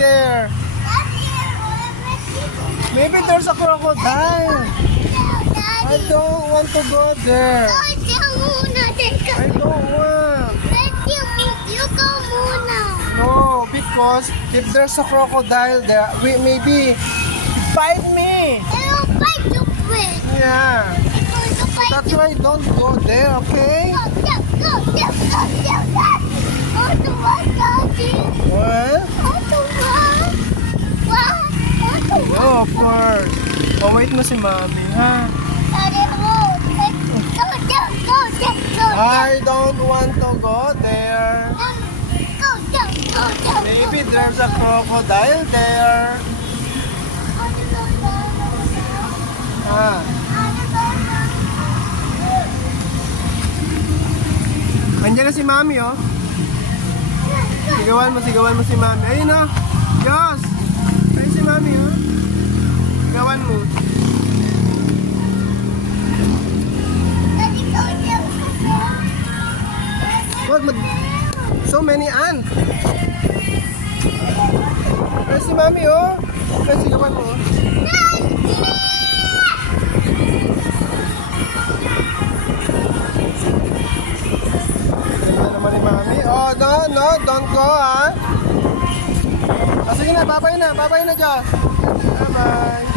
there. Maybe there's a crocodile. I don't want to go there. I don't want. No, because if there's a crocodile there, we maybe bite me. Yeah. That's why don't go there, okay? What? Of course. Oh, wait mo si mami, ha? I don't want to go there. Maybe there's a crocodile there. Ah, andyan na si mami, oh. Sigawan mo, sigawan mo si mami. Ayun, oh. Diyos! What? Mag- so many ants. Ayun si mami, oh. Ayun, sigawan mo, oh. Ganda naman ni Mami. Oh, no, no, don't go, ha? Ah, sige na, babay na, babay na, Diyos. Bye-bye.